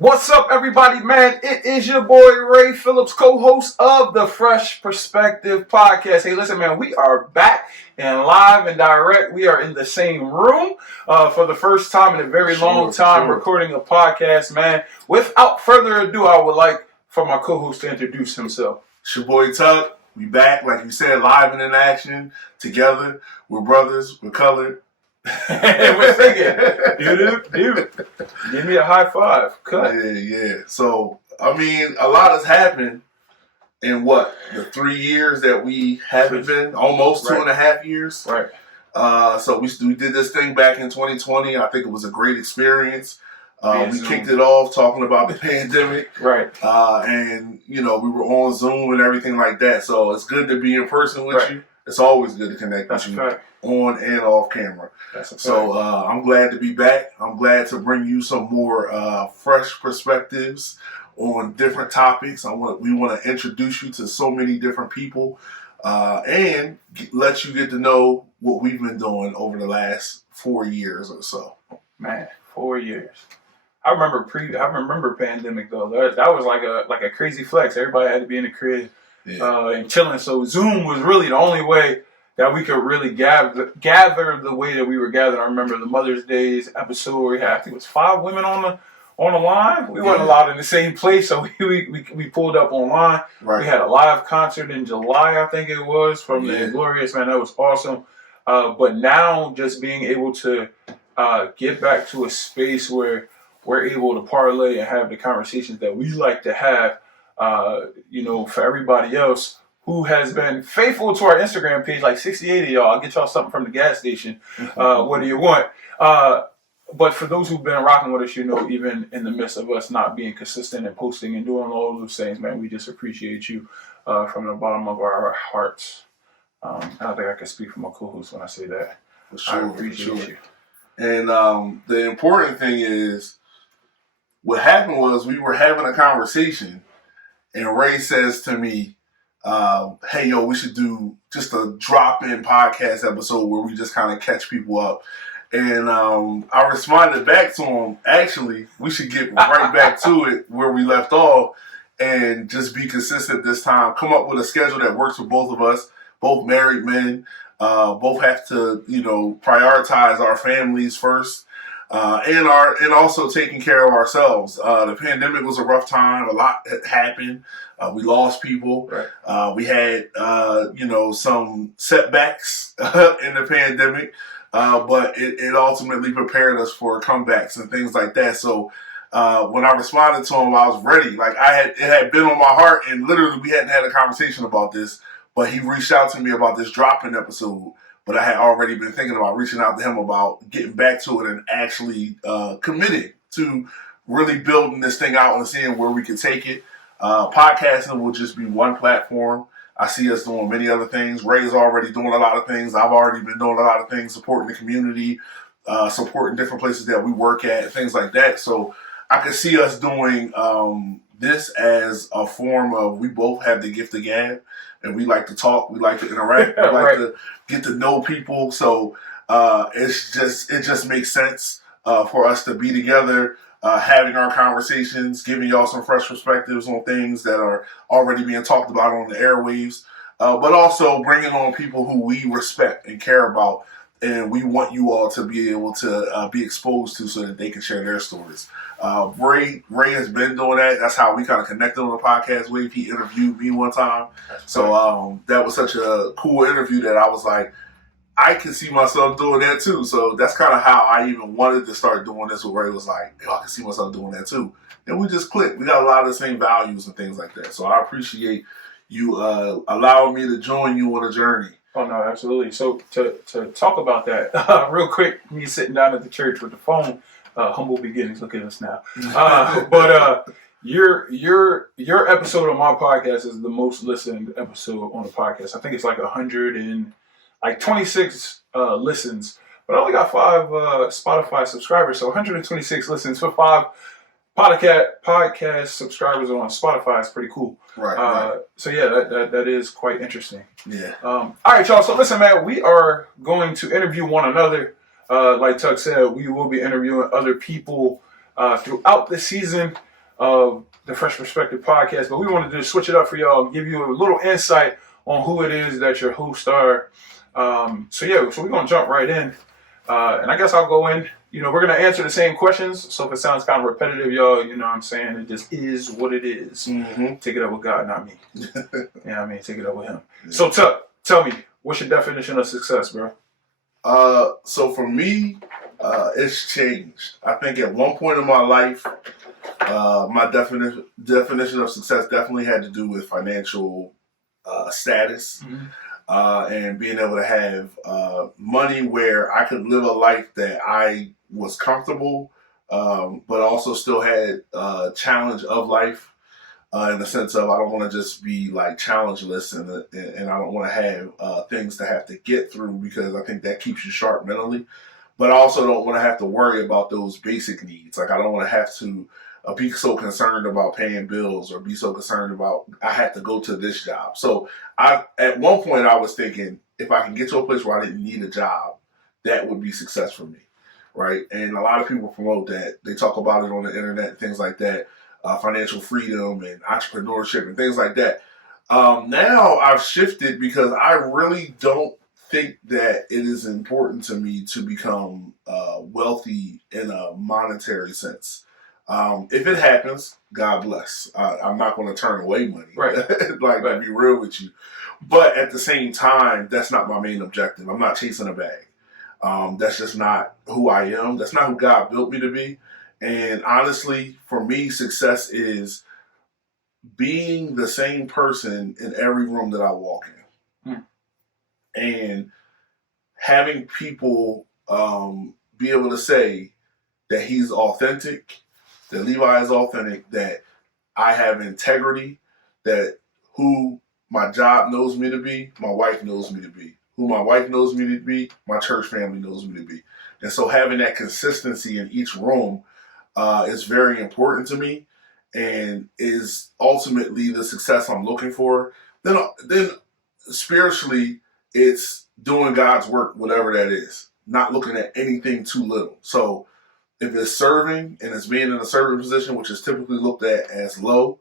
What's up, everybody, man? It is your boy, Ray Phillips, co-host of the Fresh Perspective Podcast. Hey, listen, man, we are back and live and direct. We are in the same room for the first time in a very long time recording a podcast, man. Without further ado, I would like for my co-host to introduce himself. It's your boy, Tuck. We back, like you said, live and in action, together. We're brothers, we're colored. And we're singing. Dude. Give me a high five. Cut. Yeah. So, I mean, a lot has happened in the 3 years that we haven't been, almost 2.5 years. Right. So we did this thing back in 2020. I think it was a great experience. We kicked it off talking about the pandemic. Right. And, we were on Zoom and everything like that. So it's good to be in person with you. It's always good to connect with you on and off camera. So I'm glad to be back. I'm glad to bring you some more fresh perspectives on different topics. We want to introduce you to so many different people and let you get to know what we've been doing over the last 4 years or so. Man, 4 years. I remember pandemic though. That was like a crazy flex. Everybody had to be in the crib and chilling. So Zoom was really the only way that we could really gather the way that we were gathered. I remember the Mother's Day's episode where we had, I think it was 5 women on the line. We weren't allowed in the same place, so we pulled up online. Right. We had a live concert in July, I think it was, from the Glorious, man. That was awesome. But now just being able to get back to a space where we're able to parlay and have the conversations that we like to have, for everybody else who has been faithful to our Instagram page, like 68 of y'all. I'll get y'all something from the gas station. What do you want? But for those who've been rocking with us, even in the midst of us not being consistent and posting and doing all those things, man, we just appreciate you from the bottom of our hearts. I don't think I can speak for my co-host when I say that. For sure, I appreciate you. And the important thing is, what happened was we were having a conversation, and Ray says to me, hey, yo, we should do just a drop-in podcast episode where we just kind of catch people up. And I responded back to him, actually, we should get right back to it where we left off and just be consistent this time. Come up with a schedule that works for both of us, both married men. Both have to, prioritize our families first. And also taking care of ourselves. The pandemic was a rough time. A lot had happened. We lost people. Right. We had, some setbacks in the pandemic, but it ultimately prepared us for comebacks and things like that. So when I responded to him, I was ready. Like it had been on my heart, and literally we hadn't had a conversation about this, but he reached out to me about this drop-in episode. But I had already been thinking about reaching out to him about getting back to it and actually committed to really building this thing out and seeing where we can take it. Podcasting will just be one platform. I see us doing many other things. Ray's already doing a lot of things. I've already been doing a lot of things, supporting the community, supporting different places that we work at, things like that. So I could see us doing this as a form of, we both have the gift of gab. And we like to talk, we like to interact, we like to get to know people. So it just makes sense for us to be together, having our conversations, giving y'all some fresh perspectives on things that are already being talked about on the airwaves, but also bringing on people who we respect and care about. And we want you all to be able to be exposed to so that they can share their stories. Ray has been doing that. That's how we kind of connected on the podcast wave. He interviewed me one time. So that was such a cool interview that I was like, I can see myself doing that too. So that's kind of how I even wanted to start doing this. Where Ray was like, I can see myself doing that too. And we just clicked. We got a lot of the same values and things like that. So I appreciate you allowing me to join you on a journey. Oh, no, absolutely. So to talk about that, real quick, me sitting down at the church with the phone, humble beginnings, look at us now. But your episode on my podcast is the most listened episode on the podcast. I think it's like 126 listens, but I only got 5 Spotify subscribers, so 126 listens for 5 podcast subscribers on Spotify is pretty cool. Right. So yeah, that is quite interesting. Yeah. All right, y'all. So listen, man, we are going to interview one another. Like Tuck said, we will be interviewing other people throughout the season. of the Fresh Perspective podcast, but we wanted to switch it up for y'all and give you a little insight on who it is that your hosts are. So we're going to jump right in. And I guess I'll go in. We're going to answer the same questions. So if it sounds kind of repetitive, y'all, you know what I'm saying? It just is what it is. Mm-hmm. Take it up with God, not me. Take it up with him. Yeah. So Tuck, tell me, what's your definition of success, bro? So for me, it's changed. I think at one point in my life, my definition of success definitely had to do with financial status. Mm-hmm. And being able to have money where I could live a life that I was comfortable, but also still had a challenge of life in the sense of I don't want to just be like challengeless and I don't want to have things to have to get through because I think that keeps you sharp mentally. But I also don't want to have to worry about those basic needs. Like I don't want to have to be so concerned about paying bills or be so concerned about I have to go to this job. So at one point I was thinking if I can get to a place where I didn't need a job, that would be success for me, right? And a lot of people promote that. They talk about it on the internet and things like that, financial freedom and entrepreneurship and things like that. Now I've shifted because I really don't think that it is important to me to become wealthy in a monetary sense. If it happens, God bless. I'm not going to turn away money, right? To be real with you. But at the same time, that's not my main objective. I'm not chasing a bag. That's just not who I am. That's not who God built me to be. And honestly, for me, success is being the same person in every room that I walk in. And having people be able to say that he's authentic, that Levi is authentic, that I have integrity, that who my job knows me to be, my wife knows me to be. Who my wife knows me to be, my church family knows me to be. And so having that consistency in each room is very important to me and is ultimately the success I'm looking for. Then spiritually, it's doing God's work, whatever that is, not looking at anything too little. So if it's serving and it's being in a serving position, which is typically looked at as low,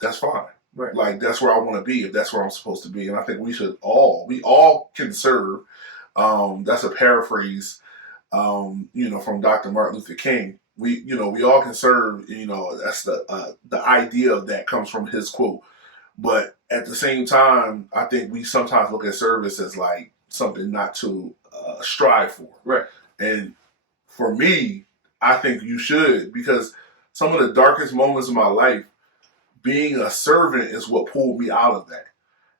that's fine. Right. Like that's where I want to be if that's where I'm supposed to be. And I think we all can serve. That's a paraphrase, from Dr. Martin Luther King. We all can serve, that's the idea of that comes from his quote. But at the same time, I think we sometimes look at service as like something not to strive for. Right. And for me, I think you should, because some of the darkest moments of my life, being a servant is what pulled me out of that.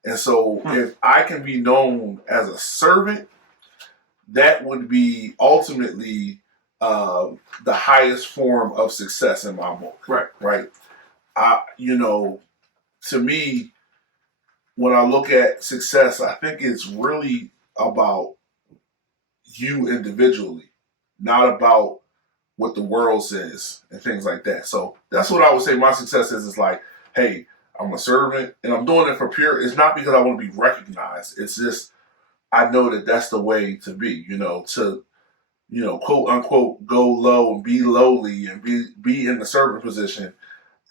And so if I can be known as a servant, that would be ultimately the highest form of success in my book. Right. To me, when I look at success, I think it's really about you individually, not about what the world says and things like that. So that's what I would say my success is like, hey, I'm a servant and I'm doing it for pure. It's not because I want to be recognized. It's just, I know that that's the way to be, to quote unquote, go low and be lowly and be in the servant position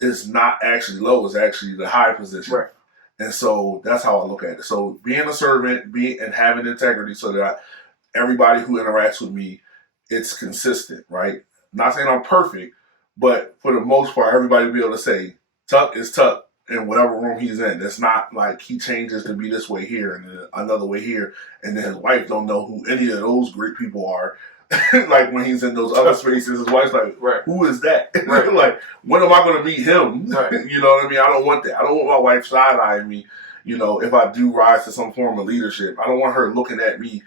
is not actually low. It's actually the high position. Right. And so that's how I look at it. So being a servant, and having integrity so that everybody who interacts with me, it's consistent, right? Not saying I'm perfect, but for the most part, everybody will be able to say, Tuck is Tuck in whatever room he's in. It's not like he changes to be this way here and then another way here, and then his wife don't know who any of those great people are. Like when he's in those other spaces, his wife's like, right. Who is that? Right. Like, when am I going to meet him? Right. You know what I mean? I don't want that. I don't want my wife side-eyeing me, if I do rise to some form of leadership. I don't want her looking at me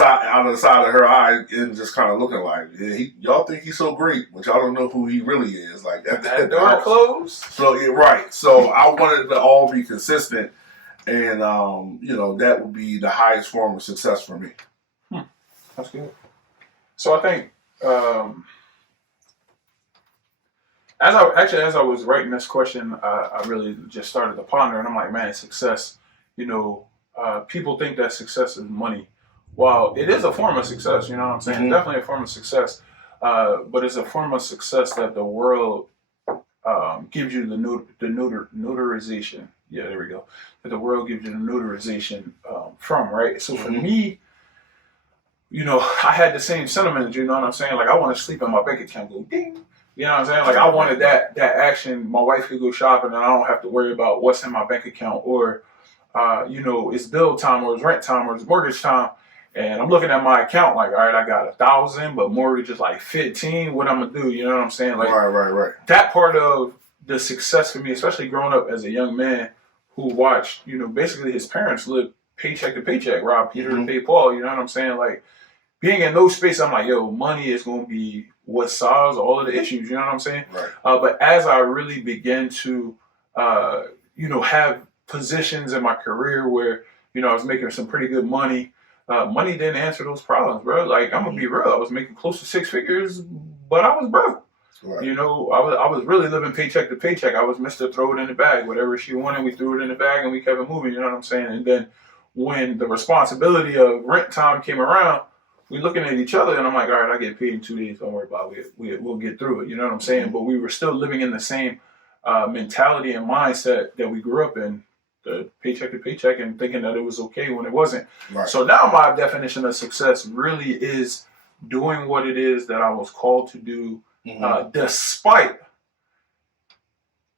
out of the side of her eye and just kind of looking like, y'all think he's so great, but y'all don't know who he really is. Like that door closed. So right. So I wanted it to all be consistent, and that would be the highest form of success for me. That's good. So I think as I was writing this question, I really just started to ponder, and I'm like, man, success. People think that success is money. While it is a form of success, you know what I'm saying? Mm-hmm. Definitely a form of success, but it's a form of success that the world gives you notarization. Yeah, there we go. That the world gives you the notarization from, right? So for me, you know, I had the same sentiments, you know what I'm saying? Like, I want to sleep and my bank account go ding. You know what I'm saying? Like, I wanted that action. My wife could go shopping and I don't have to worry about what's in my bank account, or, you know, it's bill time or it's rent time or it's mortgage time. And I'm looking at my account like, all right, I got 1,000, but mortgage is like 15. What I'm going to do? You know what I'm saying? Like, right. That part of the success for me, especially growing up as a young man who watched, you know, basically his parents live paycheck to paycheck, rob Peter to pay Paul. You know what I'm saying? Like, being in those spaces, I'm like, yo, money is going to be what solves all of the issues. You know what I'm saying? Right. But as I really began to, you know, have positions in my career where, you know, I was making some pretty good money, money didn't answer those problems, bro. Like, I'm going to be real. I was making close to 6 figures, but I was broke. Right. You know, I was really living paycheck to paycheck. I was Mr. Throw it in the bag. Whatever she wanted, we threw it in the bag and we kept it moving. You know what I'm saying? And then when the responsibility of rent time came around, we looking at each other, and I'm like, all right, I get paid in 2 days. Don't worry about it. We'll get through it. You know what I'm saying? But we were still living in the same mentality and mindset that we grew up in, the paycheck to paycheck, and thinking that it was okay when it wasn't. Right. So now my definition of success really is doing what it is that I was called to do, despite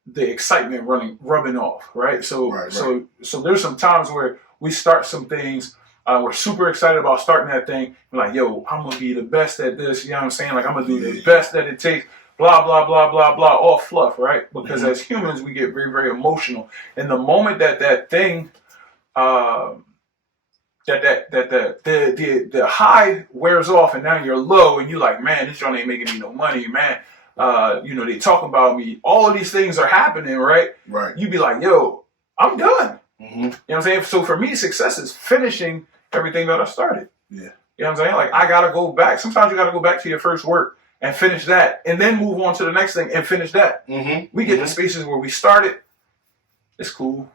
the excitement rubbing off. Right. So there's some times where we start some things. We're super excited about starting that thing. We're like, yo, I'm going to be the best at this. You know what I'm saying? Like, I'm going to do the best that it takes. Blah, blah, blah, blah, blah. All fluff, right? Because as humans, we get very, very emotional. And the moment that thing, the high wears off and now you're low and you're like, man, this joint ain't making me no money, man. You know, they talk about me. All of these things are happening, right? Right. You be like, yo, I'm done. You know what I'm saying? So for me, success is finishing everything that I started. Yeah. You know what I'm saying? Like, I got to go back. Sometimes you got to go back to your first work and finish that and then move on to the next thing and finish that. We get to spaces where we started. It's cool.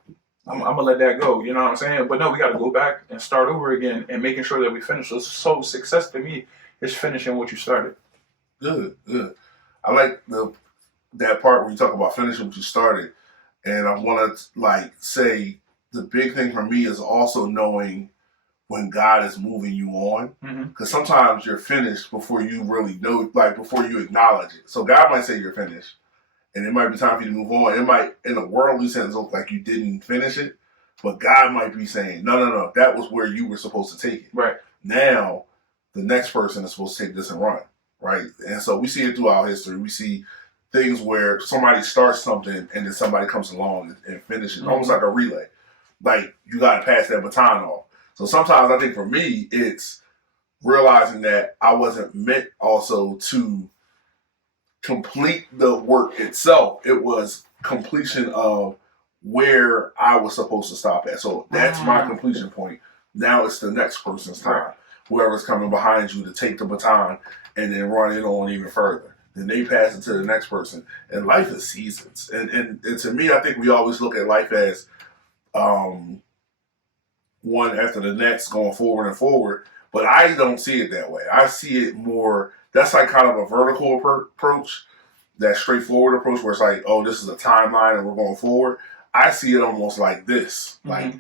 I'm going to let that go. You know what I'm saying? But no, we got to go back and start over again and making sure that we finish. So success to me is finishing what you started. Good. I like that part where you talk about finishing what you started. And I want to say the big thing for me is also knowing when God is moving you on. Because sometimes you're finished before you really know, like before you acknowledge it. So God might say you're finished. And it might be time for you to move on. It might, in a worldly sense, look like you didn't finish it. But God might be saying, no, that was where you were supposed to take it. Right. Now, the next person is supposed to take this and run. Right. And so we see it throughout history. We see things where somebody starts something and then somebody comes along and finishes, almost like a relay. Like, you got to pass that baton off. So sometimes I think for me, it's realizing that I wasn't meant also to complete the work itself. It was completion of where I was supposed to stop at. So that's my completion point. Now it's the next person's time. Whoever's coming behind you to take the baton and then run it on even further. Then they pass it to the next person. And life is seasons. And to me, I think we always look at life as one after the next, going forward and forward. But I don't see it that way. I see it more, that's like kind of a vertical approach, that straightforward approach where it's like, oh, this is a timeline and we're going forward. I see it almost like this. Like,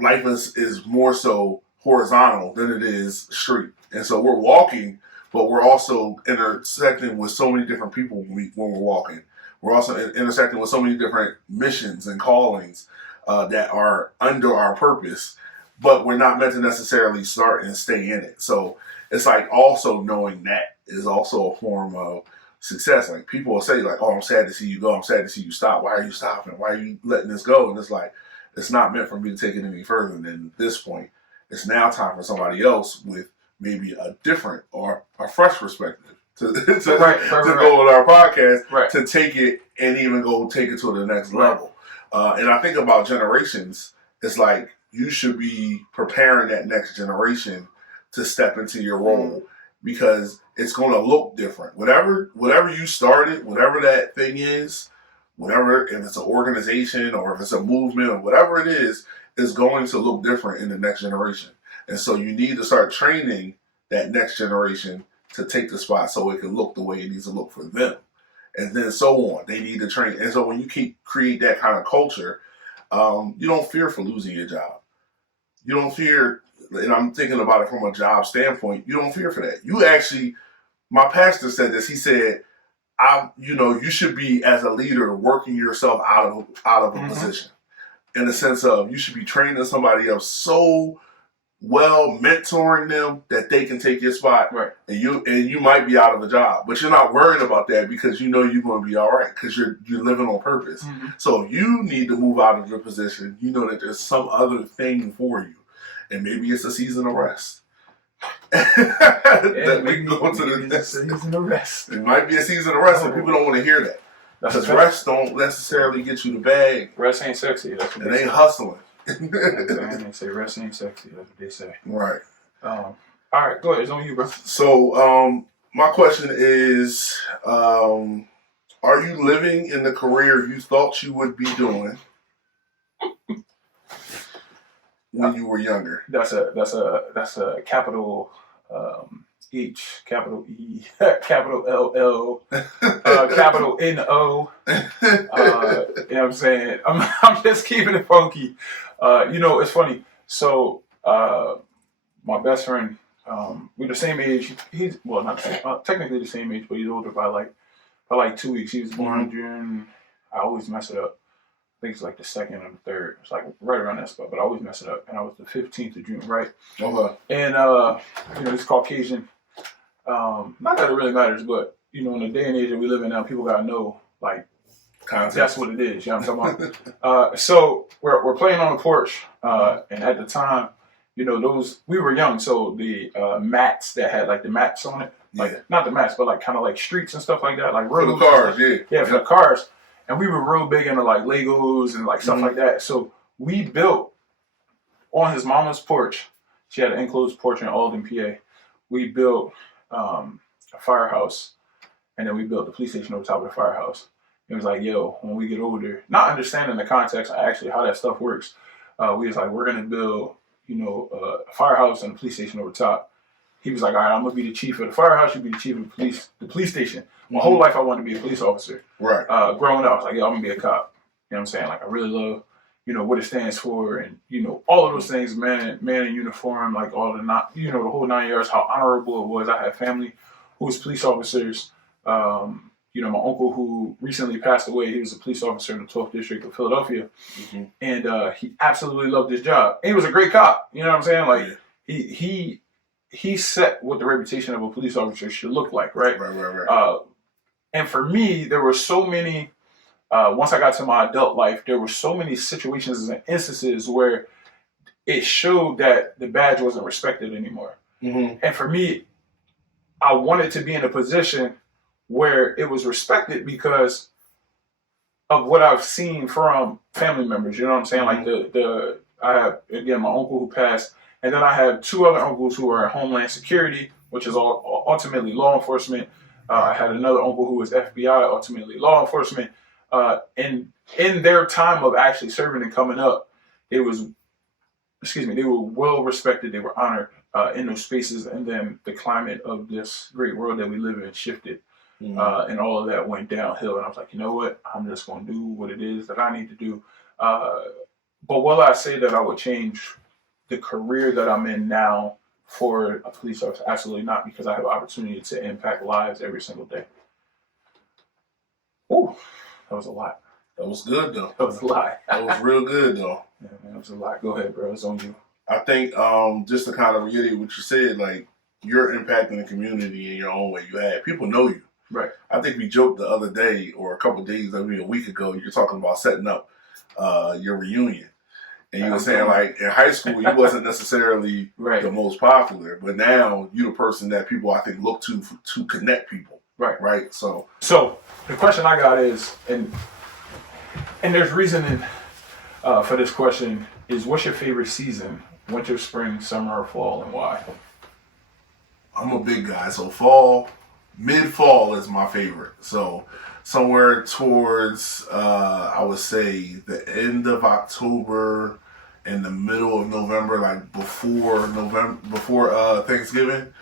life is more so horizontal than it is straight. And so we're walking, but we're also intersecting with so many different people when we're walking. We're also intersecting with so many different missions and callings that are under our purpose, but we're not meant to necessarily start and stay in it. So it's like also knowing that is also a form of success. Like, people will say like, oh, I'm sad to see you go. I'm sad to see you stop. Why are you stopping? Why are you letting this go? And it's like, it's not meant for me to take it any further than this point. It's now time for somebody else with maybe a different or a fresh perspective to go on our podcast, to take it and even go take it to the next level. And I think about generations, it's like you should be preparing that next generation to step into your role, because it's going to look different. Whatever you started, whatever that thing is, whatever, if it's an organization or if it's a movement or whatever it is going to look different in the next generation. And so you need to start training that next generation to take the spot so it can look the way it needs to look for them. and then so on. They need to train. And so when you create that kind of culture, you don't fear for losing your job. You don't fear, and I'm thinking about it from a job standpoint, you don't fear for that. You actually, my pastor said this, he said, you should be, as a leader, working yourself out of a position. In the sense of, you should be training somebody up so well, mentoring them that they can take your spot, right? And you might be out of a job, but you're not worried about that because you know you're going to be all right because you're living on purpose. So if you need to move out of your position, you know that there's some other thing for you, and maybe it's a season of rest. That we can go to the next season of rest. It might be a season of rest, and people don't want to hear that because rest don't necessarily get you the bag. Rest ain't sexy. That's what it ain't hustling. They say rest ain't sexy. That's what they say. Right. All right, go ahead. It's on you, bro. So, my question is, are you living in the career you thought you would be doing when you were younger? That's a capital H, capital E, capital LL, capital NO. You know what I'm saying? I'm just keeping it funky. It's funny. So, my best friend, we're the same age. He's not technically the same age, but he's older by like 2 weeks. He was born in June. I always mess it up. I think it's like the 2nd or the 3rd. It's like right around that spot, but I always mess it up. And I was the 15th of June, right? Okay. And he's Caucasian. Not that it really matters, but in the day and age that we live in now, people gotta know context. That's what it is. You know what I'm talking about? So we're playing on the porch, and at the time, those we were young, so the mats that had the mats on it, not the mats, but kind of streets and stuff like that, like roads. For the cars, yeah, for the cars. And we were real big into Legos and stuff like that. So we built on his mama's porch. She had an enclosed porch in Alden, PA. We built a firehouse, and then we built the police station over top of the firehouse. It was like, yo, when we get older, not understanding the context of actually how that stuff works, we was like, we're gonna build, a firehouse and a police station over top. He was like, all right, I'm gonna be the chief of the firehouse, you be the chief of the police station. My whole life I wanted to be a police officer. Right. Growing up, I was like, yo, I'm gonna be a cop. You know what I'm saying? I really love, what it stands for, and all of those things, man in uniform, all the the whole 9 yards, how honorable it was. I had family who was police officers. My uncle who recently passed away, he was a police officer in the 12th district of Philadelphia, and he absolutely loved his job. And he was a great cop. You know what I'm saying? He set what the reputation of a police officer should look like, right? Right. And for me, there were so many. Once I got to my adult life, there were so many situations and instances where it showed that the badge wasn't respected anymore. And for me, I wanted to be in a position where it was respected because of what I've seen from family members. You know what I'm saying? I have, again, my uncle who passed, and then I have 2 other uncles who are in Homeland Security, which is ultimately law enforcement. I had another uncle who was FBI, ultimately law enforcement. And in their time of actually serving and coming up, they were well respected, they were honored in those spaces, and then the climate of this great world that we live in shifted, and all of that went downhill, and I was like, you know what, I'm just going to do what it is that I need to do. But will I say that I would change the career that I'm in now for a police officer? Absolutely not, because I have an opportunity to impact lives every single day. Ooh. That was a lot. That was good, though. That was a lot. That was real good, though. Yeah, man, that was a lot. Go ahead, bro. It's on you. I think just to kind of reiterate what you said, you're impacting the community in your own way. People know you. Right. I think we joked the other day, or a couple of days, a week ago, you're talking about setting up your reunion. And you were saying, in high school, you wasn't necessarily the most popular, but now you're the person that people, I think, look to connect people. Right. So the question I got is, and there's reasoning for this question, is what's your favorite season? Winter, spring, summer, or fall, and why? I'm a big guy, so mid-fall is my favorite. So somewhere towards, I would say, the end of October and the middle of November, before Thanksgiving.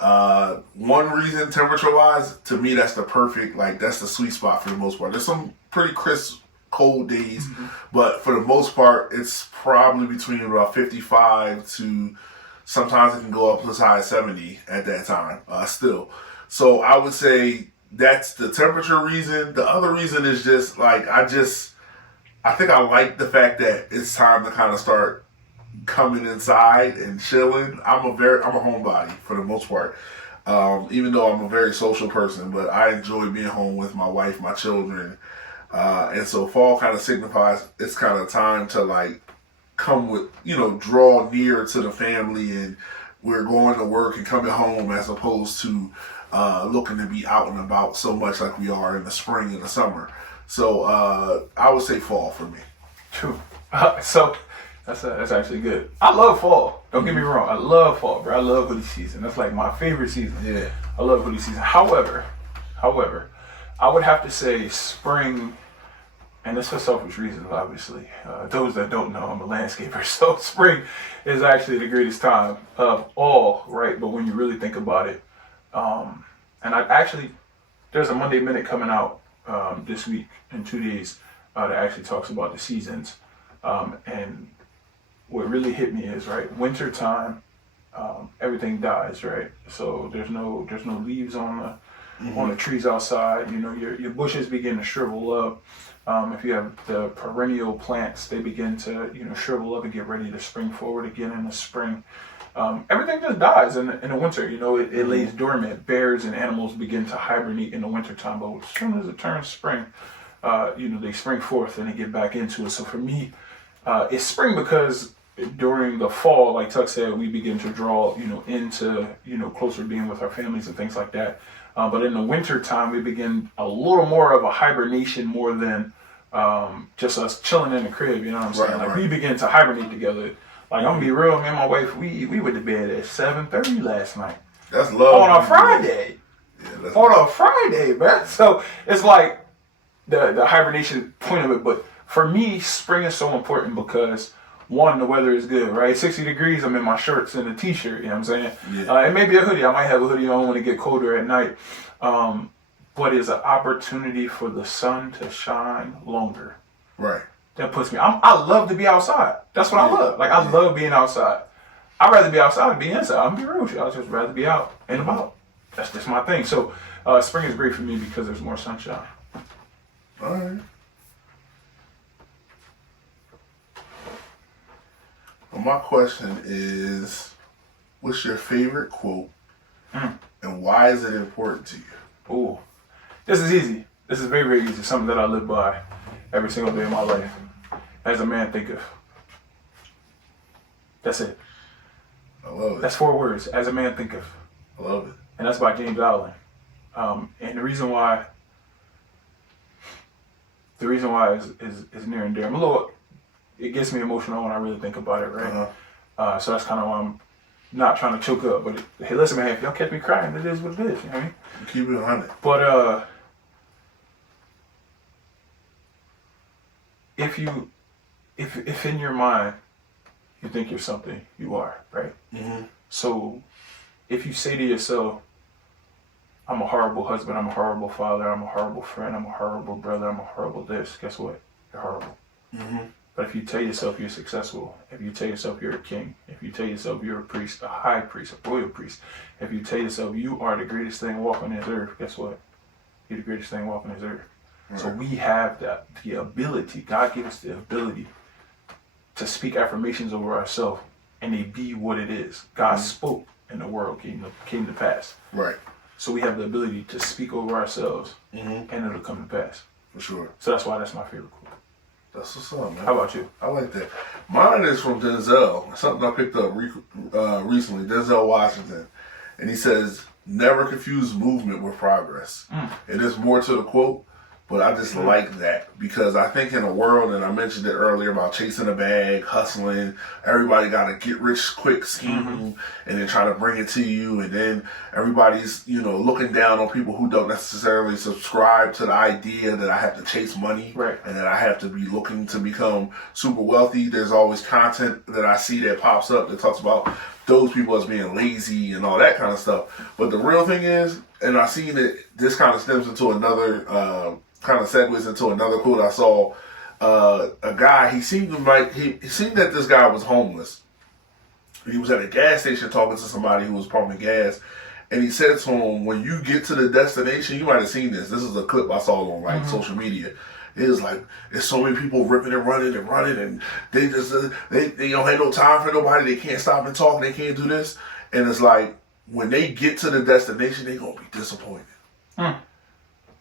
One reason, temperature-wise, to me, that's the perfect, like, that's the sweet spot for the most part. There's some pretty crisp, cold days, but for the most part, it's probably between about 55 to sometimes it can go up as high as 70 at that time, still. So I would say that's the temperature reason. The other reason is just, like, I think I like the fact that it's time to kind of start coming inside and chilling. I'm a homebody for the most part. Even though I'm a very social person, but I enjoy being home with my wife, my children. And so fall kind of signifies it's kind of time to like come with, draw near to the family, and we're going to work and coming home as opposed to looking to be out and about so much like we are in the spring and the summer. So I would say fall for me. True. So that's actually good. I love fall. Don't get me wrong. I love fall, bro. I love hoodie season. That's like my favorite season. Yeah. I love hoodie season. However, I would have to say spring, and it's for selfish reasons, obviously. Those that don't know, I'm a landscaper, so spring is actually the greatest time of all, right? But when you really think about it, there's a Monday Minute coming out this week in 2 days that actually talks about the seasons, and what really hit me is, right, winter time, everything dies, right? So there's no leaves on the trees outside. Your bushes begin to shrivel up. If you have the perennial plants, they begin to shrivel up and get ready to spring forward again in the spring. Everything just dies in the winter. It lays dormant. Bears and animals begin to hibernate in the wintertime, but as soon as it turns spring, they spring forth and they get back into it. So for me, it's spring because during the fall, like Tuck said, we begin to draw, into, closer being with our families and things like that. But in the winter time, we begin a little more of a hibernation more than just us chilling in the crib. You know what I'm saying? Right. We begin to hibernate together. Like, I'm gonna be real, me and my wife, we went to bed at 7:30 last night. That's love. On a Friday. Yeah, on a Friday, man. So it's like the hibernation point of it. But for me, spring is so important because, one, the weather is good, right? 60 degrees, I'm in my shorts and a t-shirt, you know what I'm saying? Yeah. And maybe a hoodie. I might have a hoodie on when it get colder at night. But it's an opportunity for the sun to shine longer. Right. That puts me, I love to be outside. That's what I love. Like, I love being outside. I'd rather be outside than be inside. I'm gonna be real with you. I'd just rather be out and about. That's just my thing. So spring is great for me because there's more sunshine. All right. Well, my question is, what's your favorite quote, and why is it important to you? Ooh, this is easy. This is very, very easy. Something that I live by every single day of my life. As a man thinketh. That's it. I love it. That's 4 words. As a man thinketh. I love it. And that's by James Allen. And the reason why is near and dear. It gets me emotional when I really think about it, right? So that's kind of why I'm not trying to choke up. But hey, listen, man, if y'all catch me crying, it is what it is. You know what I mean? Keep it 100. But if in your mind you think you're something, you are, right? Mm-hmm. So if you say to yourself, I'm a horrible husband, I'm a horrible father, I'm a horrible friend, I'm a horrible brother, I'm a horrible this, guess what? You're horrible. Mm-hmm. But if you tell yourself you're successful, if you tell yourself you're a king, if you tell yourself you're a priest, a high priest, a royal priest, if you tell yourself you are the greatest thing walking this earth, guess what? You're the greatest thing walking this earth. Right. So we have the ability, God gave us the ability to speak affirmations over ourselves and they be what it is. God spoke and the world came to pass. Right. So we have the ability to speak over ourselves and it'll come to pass. For sure. So that's why that's my favorite quote. That's what's up, man. How about you? I like that. Mine is from Denzel. Something I picked up recently. Denzel Washington. And he says, never confuse movement with progress. It is more to the quote, But I just like that because I think in a world, and I mentioned it earlier about chasing a bag, hustling, everybody got a get rich quick scheme and then try to bring it to you. And then everybody's, looking down on people who don't necessarily subscribe to the idea that I have to chase money and that I have to be looking to become super wealthy. There's always content that I see that pops up that talks about those people as being lazy and all that kind of stuff. But the real thing is, and I seen that this kind of stems into another, kind of segues into another quote I saw. A guy, he seemed that this guy was homeless. He was at a gas station talking to somebody who was pumping gas, and he said to him, when you get to the destination, you might have seen this. This is a clip I saw on social media. It was like, there's so many people ripping and running, and they just, they don't have no time for nobody. They can't stop and talk. They can't do this. And it's like, when they get to the destination, they're going to be disappointed.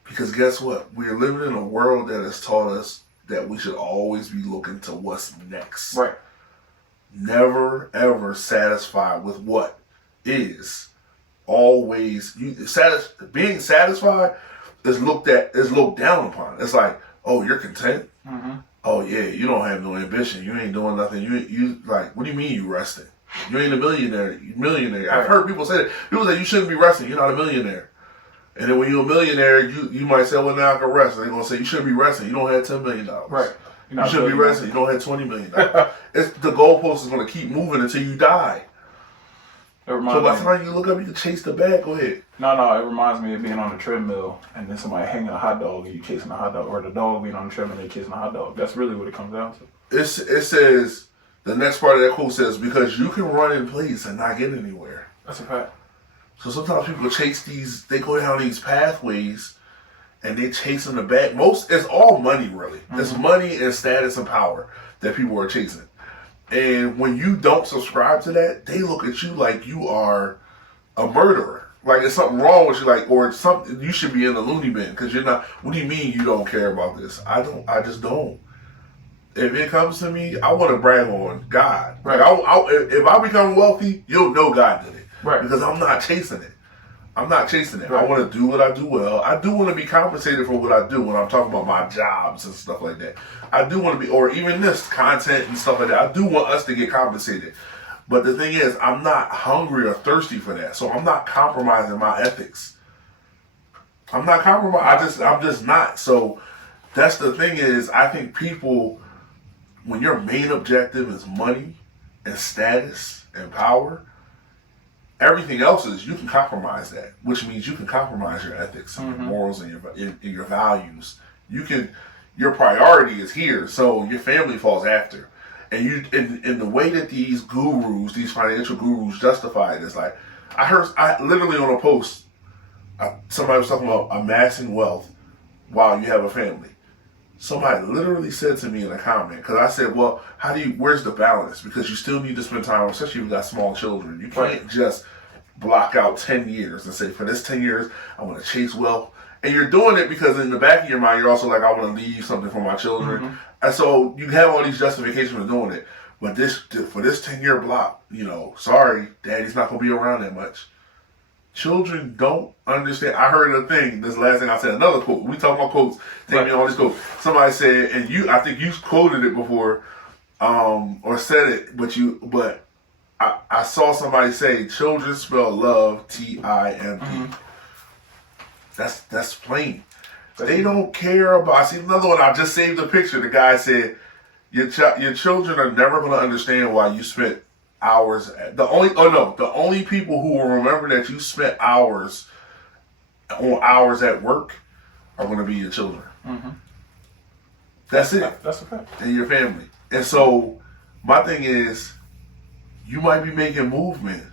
Because guess what? We're living in a world that has taught us that we should always be looking to what's next. Right. Never, ever satisfied with what is. Always, being satisfied is looked down upon. It's like, oh, you're content? Oh, yeah, you don't have no ambition. You ain't doing nothing. You like, what do you mean you resting? You ain't a millionaire. I've heard people say that. People say you shouldn't be resting. You're not a millionaire. And then when you're a millionaire, you might say, well, now I can rest. And they're going to say, you shouldn't be resting. You don't have $10 million. Right. You shouldn't be resting. You don't have $20 million. The goalpost is going to keep moving until you die. So by the time you look up, you can chase the bag. Go ahead. No, it reminds me of being on a treadmill and then somebody hanging a hot dog and you chasing a hot dog, or the dog being on the treadmill and they chasing a hot dog. That's really what it comes down to. It says, the next part of that quote says, because you can run in place and not get anywhere. That's a fact. So sometimes people chase they go down these pathways and they chasing the bag. It's all money, really. It's money and status and power that people are chasing. And when you don't subscribe to that, they look at you like you are a murderer. Like there's something wrong with you, or something, you should be in the loony bin because you're not. What do you mean you don't care about this? I just don't. If it comes to me, I want to brag on God. Right. If I become wealthy, you'll know God did it. Right. Because I'm not chasing it. Right. I want to do what I do well. I do want to be compensated for what I do when I'm talking about my jobs and stuff like that. I do want to be, or even this content and stuff like that. I do want us to get compensated. But the thing is, I'm not hungry or thirsty for that. So I'm not compromising my ethics. I'm not compromising. I'm just not. So that's the thing is, I think people, when your main objective is money and status and power, everything else is, you can compromise that, which means you can compromise your ethics and your morals and your values. Your priority is here, so your family falls after. And in the way that these financial gurus justify it is like, I literally on a post, somebody was talking about amassing wealth while you have a family. Somebody literally said to me in a comment, because I said, well, where's the balance? Because you still need to spend time, especially if you've got small children. You can't just block out 10 years and say, for this 10 years, I want to chase wealth. And you're doing it because in the back of your mind, you're also like, I want to leave something for my children. And so you have all these justifications for doing it. But for this 10-year block, sorry, daddy's not going to be around that much. Children don't understand. I heard a thing, this last thing I said, another quote. We talk about quotes, take me on this quote. Somebody said, and I think you quoted it before, or said it, but I saw somebody say, children spell love, T-I-M-E. That's plain. They don't care about. I see another one. I just saved a picture. The guy said, your children are never going to understand why you spent hours. The only people who will remember that you spent hours at work are going to be your children. That's it. That's a fact. And your family. And so my thing is, you might be making movement,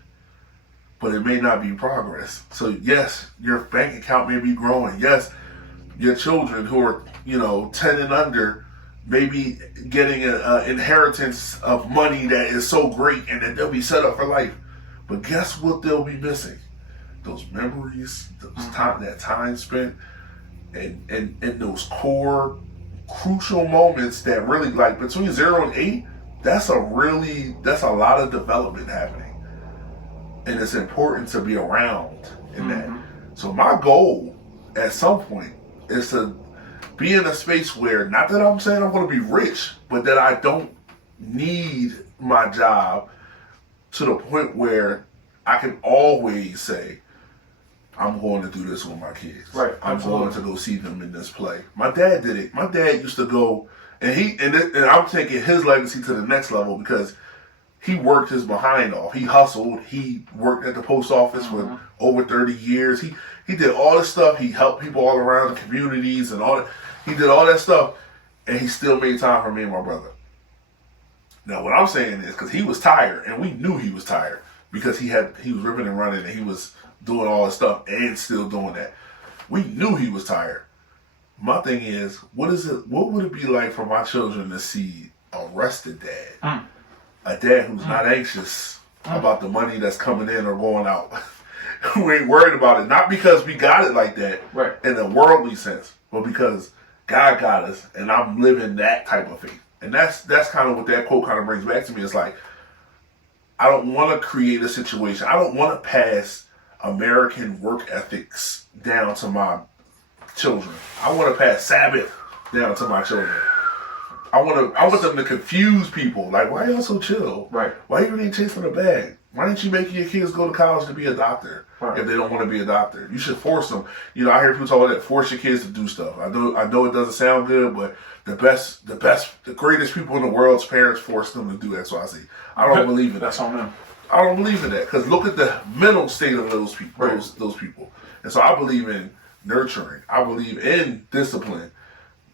but it may not be progress. So yes, your bank account may be growing. Yes, your children who are 10 and under may be getting an inheritance of money that is so great and that they'll be set up for life. But guess what they'll be missing? Those memories, that time spent, and those core crucial moments that really, like between 0 and 8, that's a lot of development happening. And it's important to be around in that. So my goal at some point is to be in a space where, not that I'm saying I'm going to be rich, but that I don't need my job to the point where I can always say, I'm going to do this with my kids. Right. I'm going to go see them in this play. My dad did it. My dad used to go, and I'm taking his legacy to the next level because he worked his behind off. He hustled. He worked at the post office for over 30 years. He did all this stuff. He helped people all around the communities and all that. He did all that stuff, and he still made time for me and my brother. Now, what I'm saying is, because he was tired, and we knew he was tired because he was ripping and running, and he was doing all this stuff and still doing that. We knew he was tired. My thing is, what would it be like for my children to see a rested dad? A dad who's not anxious about the money that's coming in or going out. Who ain't worried about it. Not because we got it like that in a worldly sense, but because God got us and I'm living that type of faith. And that's kind of what that quote kind of brings back to me. It's like, I don't want to create a situation. I don't want to pass American work ethics down to my children. I want to pass Sabbath down to my children. I want them to confuse people. Like, why y'all so chill? Right. Why you really chasing a bag? Why didn't you make your kids go to college to be a doctor if they don't want to be a doctor? You should force them. You know, I hear people talk about that. Force your kids to do stuff. I know it doesn't sound good, but the greatest people in the world's parents force them to do X, Y, Z. I don't believe in that. That's on them. I don't believe in that because look at the mental state of those people. Those people. And so I believe in nurturing. I believe in discipline.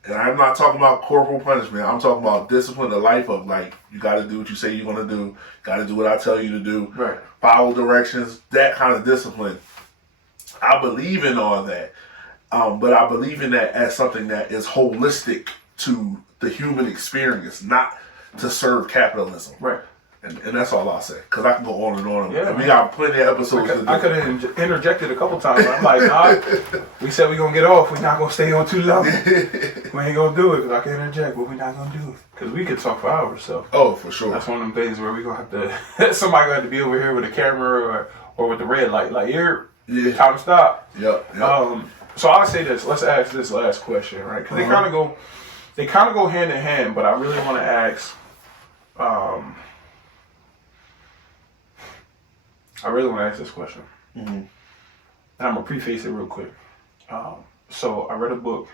And I'm not talking about corporal punishment. I'm talking about discipline, the life of, like, you got to do what you say you're going to do. Got to do what I tell you to do. Right. Follow directions. That kind of discipline. I believe in all that. But I believe in that as something that is holistic to the human experience, not to serve capitalism. Right. And that's all I'll say. Because I can go on and on. Yeah, and we got plenty of episodes to do. I could have interjected a couple times. I'm like, nah, we said we're going to get off. We're not going to stay on too long. We ain't going to do it because I can interject, but we're not going to do it. Because we could talk for hours. So. Oh, for sure. That's one of them things where we're going to have to, somebody going to have to be over here with a camera or with the red light. Like, here, time to stop. Yep. So I'll say this. Let's ask this last question, right? Because they kind of go hand in hand, but I really want to ask, this question. And I'm going to preface it real quick. So I read a book.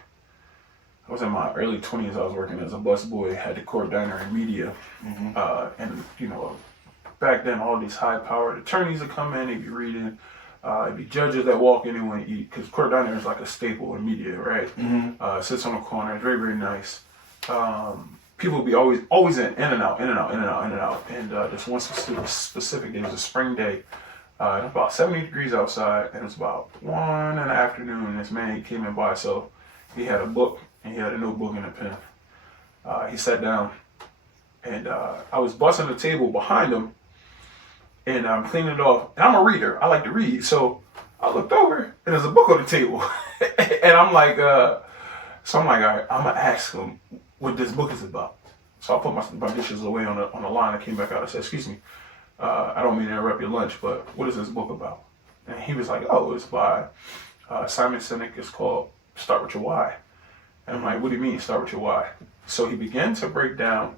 I was in my early 20s. I was working as a busboy at the Court Diner in media. And, you know, back then, all these high-powered attorneys would come in, they'd be reading. It'd be judges that walk in and want to eat. Because Court Diner is like a staple in media, right? It sits on the corner. It's very, very nice. People would be always in and out. And this one specific day, it was a spring day. It was about 70 degrees outside, and it was about 1 in the afternoon, and this man came in by, so he had a book, and he had a notebook and a pen. He sat down, and I was busting the table behind him, and I'm cleaning it off. And I'm a reader. I like to read, so I looked over, and there's a book on the table. And I'm like, all right, I'm going to ask him what this book is about. So I put my dishes away on the line. I came back out and said, excuse me, I don't mean to interrupt your lunch, but what is this book about? And he was like, oh, it's by Simon Sinek. It's called Start With Your Why. And I'm like, what do you mean, start with your why? So he began to break down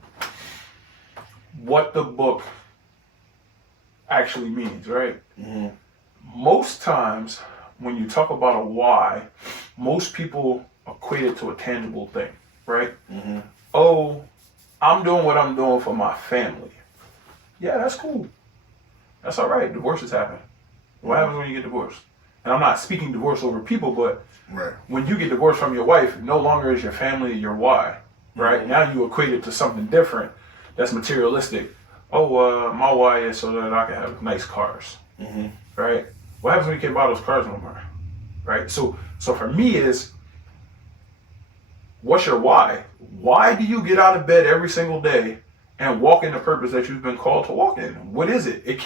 what the book actually means, right? Most times when you talk about a why, most people equate it to a tangible thing, right? Oh, I'm doing what I'm doing for my family. Yeah, that's cool. That's all right. Divorces happen. What happens when you get divorced? And I'm not speaking divorce over people, but when you get divorced from your wife, no longer is your family your why, right? Now you equate it to something different that's materialistic. Oh, my why is so that I can have nice cars, right? What happens when you can't buy those cars no more, right? So for me is, what's your why? Why do you get out of bed every single day and walk in the purpose that you've been called to walk in? What is it? It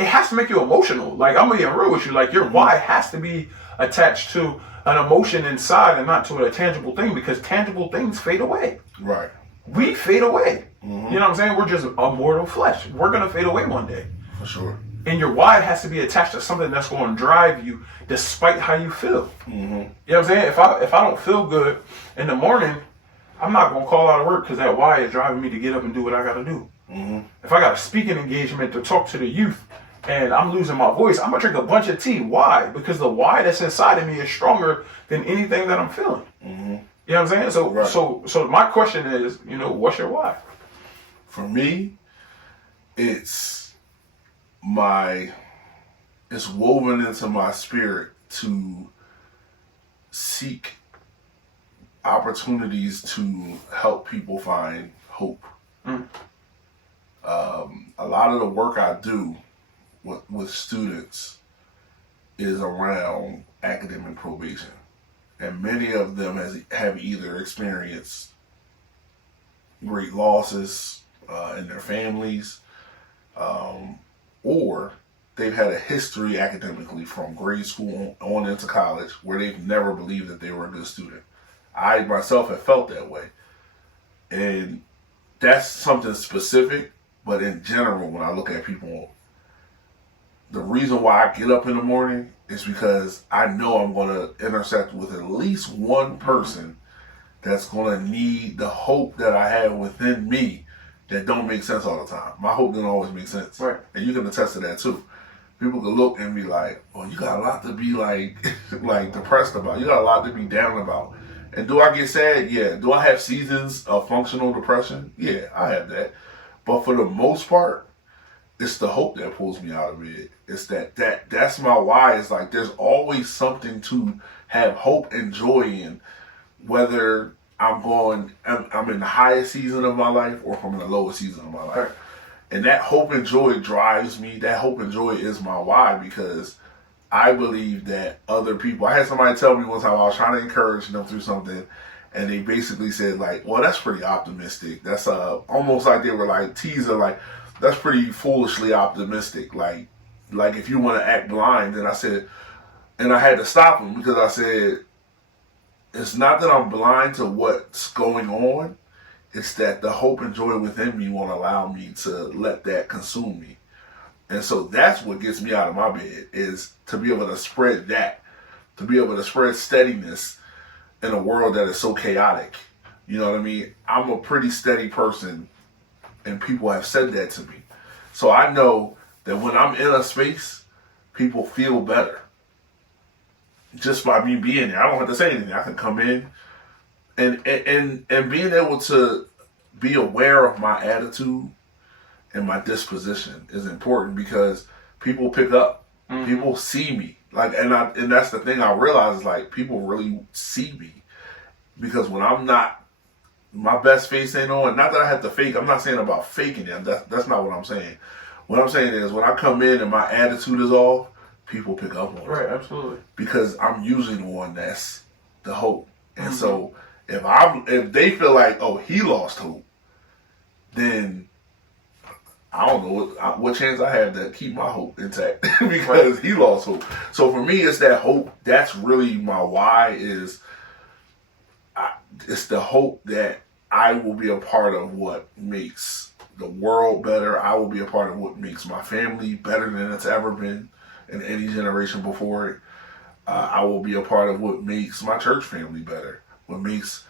has to make you emotional. Like, I'm being real with you. Like, your why has to be attached to an emotion inside and not to a tangible thing, because tangible things fade away. Right. We fade away. You know what I'm saying? We're just a mortal flesh. We're going to fade away one day. For sure. And your why has to be attached to something that's going to drive you despite how you feel. You know what I'm saying? If I don't feel good in the morning, I'm not going to call out of work because that why is driving me to get up and do what I got to do. If I got a speaking engagement to talk to the youth and I'm losing my voice, I'm going to drink a bunch of tea. Why? Because the why that's inside of me is stronger than anything that I'm feeling. You know what I'm saying? So my question is, what's your why? For me, it's woven into my spirit to seek opportunities to help people find hope. A lot of the work I do with students is around academic probation. And many of them have either experienced great losses in their families, or they've had a history academically from grade school on into college where they've never believed that they were a good student. I myself have felt that way. And that's something specific, but in general, when I look at people, the reason why I get up in the morning is because I know I'm going to intersect with at least one person that's going to need the hope that I have within me that don't make sense all the time. My hope doesn't always make sense. Right. And you can attest to that too. People can look and be like, well, you got a lot to be like depressed about. You got a lot to be down about. And do I get sad? Yeah. Do I have seasons of functional depression? Yeah, I have that. But for the most part, it's the hope that pulls me out of bed. It's that's my why. It's like there's always something to have hope and joy in, whether I'm in the highest season of my life or if I'm in the lowest season of my life. Right. And that hope and joy drives me. That hope and joy is my why, because I believe that other people, I had somebody tell me one time, I was trying to encourage them through something, and they basically said like, well, that's pretty optimistic. That's almost like they were like teaser, like, that's pretty foolishly optimistic. Like if you want to act blind, then I said, and I had to stop him because I said, it's not that I'm blind to what's going on. It's that the hope and joy within me won't allow me to let that consume me. And so that's what gets me out of my bed, is to be able to spread that, to be able to spread steadiness in a world that is so chaotic. You know what I mean? I'm a pretty steady person, and people have said that to me. So I know that when I'm in a space, people feel better. Just by me being there. I don't have to say anything. I can come in and being able to be aware of my attitude and my disposition is important, because people pick up. People see me. And that's the thing I realize, is like, people really see me. Because when I'm not, my best face ain't on, not that I have to fake, I'm not saying about faking it. That's not what I'm saying. What I'm saying is when I come in and my attitude is off, people pick up on it. Right, absolutely. Because I'm usually the one that's the hope. And so if they feel like, oh, he lost hope, then I don't know what chance I have to keep my hope intact because he lost hope. So for me, it's that hope. That's really my why. It's the hope that I will be a part of what makes the world better. I will be a part of what makes my family better than it's ever been in any generation before it. I will be a part of what makes my church family better. What makes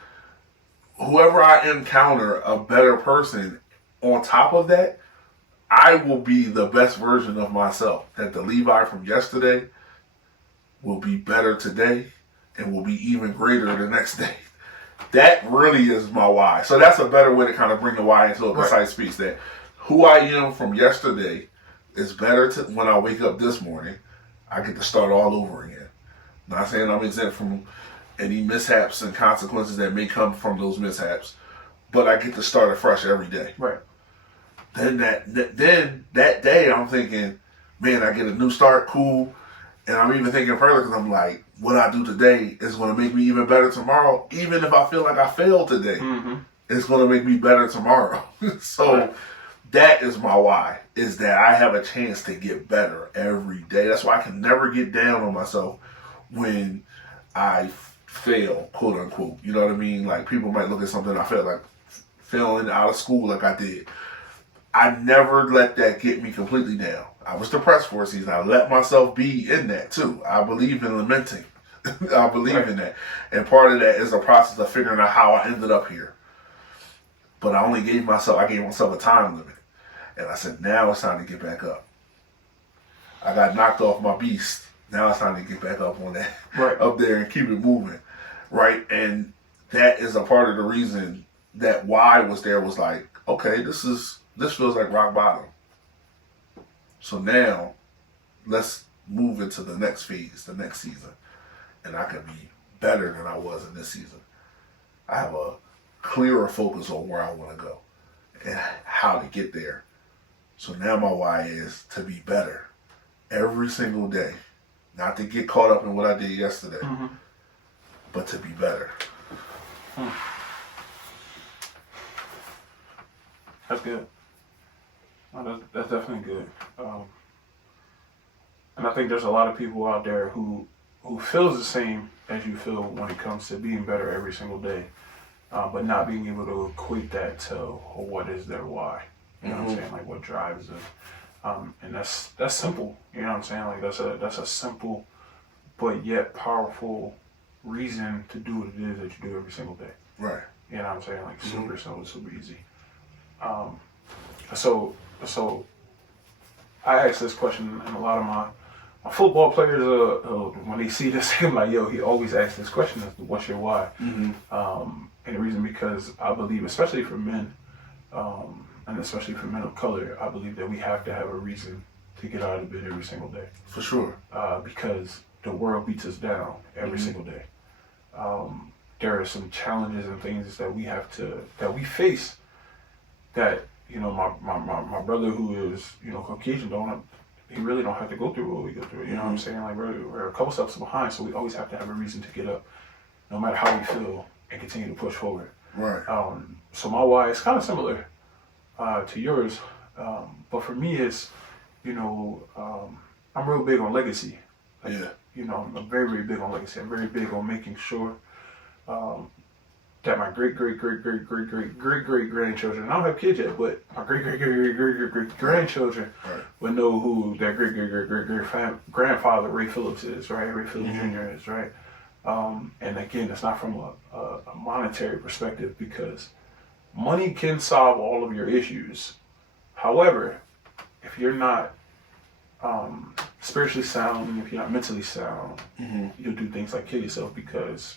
whoever I encounter a better person. On top of that, I will be the best version of myself. That the Levi from yesterday will be better today and will be even greater the next day. That really is my why. So that's a better way to kind of bring the why into a concise speech. That who I am from yesterday is better when I wake up this morning. I get to start all over again. Not saying I'm exempt from any mishaps and consequences that may come from those mishaps, but I get to start afresh every day. Right. Then that day I'm thinking, man, I get a new start, cool. And I'm even thinking further, because I'm like, what I do today is going to make me even better tomorrow. Even if I feel like I failed today, it's going to make me better tomorrow. So that is my why, is that I have a chance to get better every day. That's why I can never get down on myself when I fail, quote unquote. You know what I mean? Like, people might look at something I felt like failing out of school like I did. I never let that get me completely down. I was depressed for a season. I let myself be in that too. I believe in lamenting. I believe in that. And part of that is the process of figuring out how I ended up here. But I gave myself a time limit. And I said, now it's time to get back up. I got knocked off my beast. Now it's time to get back up on that, up there and keep it moving, right? And that is a part of the reason that why was there was like, okay, this feels like rock bottom. So now, let's move into the next phase, the next season, and I can be better than I was in this season. I have a clearer focus on where I want to go and how to get there. So now my why is to be better every single day. Not to get caught up in what I did yesterday, but to be better. That's good. Well, that's definitely good. And I think there's a lot of people out there who feels the same as you feel when it comes to being better every single day, but not being able to equate that to what is their why. You know what I'm saying? Like what drives them. And that's simple. You know what I'm saying? Like that's a simple but yet powerful reason to do what it is that you do every single day. Right. You know what I'm saying? Like super simple, super easy. So I ask this question, and a lot of my football players, when they see this, I'm like, yo, he always asks this question: what's your why? And the reason, because I believe, especially for men, and especially for men of color, I believe that we have to have a reason to get out of bed every single day. For sure. Because the world beats us down every single day. There are some challenges and things that we face that, you know, my brother who is, you know, Caucasian, he really don't have to go through what we go through. You know what I'm saying? Like we're a couple steps behind, so we always have to have a reason to get up, no matter how we feel, and continue to push forward. Right. So my why is kind of similar to yours, but for me it's, you know, I'm real big on legacy. Like, you know, I'm very, very big on legacy. I'm very big on making sure that my great grandchildren, I don't have kids yet, but my great grandchildren would know who their great grandfather Ray Phillips is, right? Ray Phillips Jr. is, right? And again, it's not from a monetary perspective, because money can solve all of your issues. However, if you're not spiritually sound, if you're not mentally sound, you'll do things like kill yourself because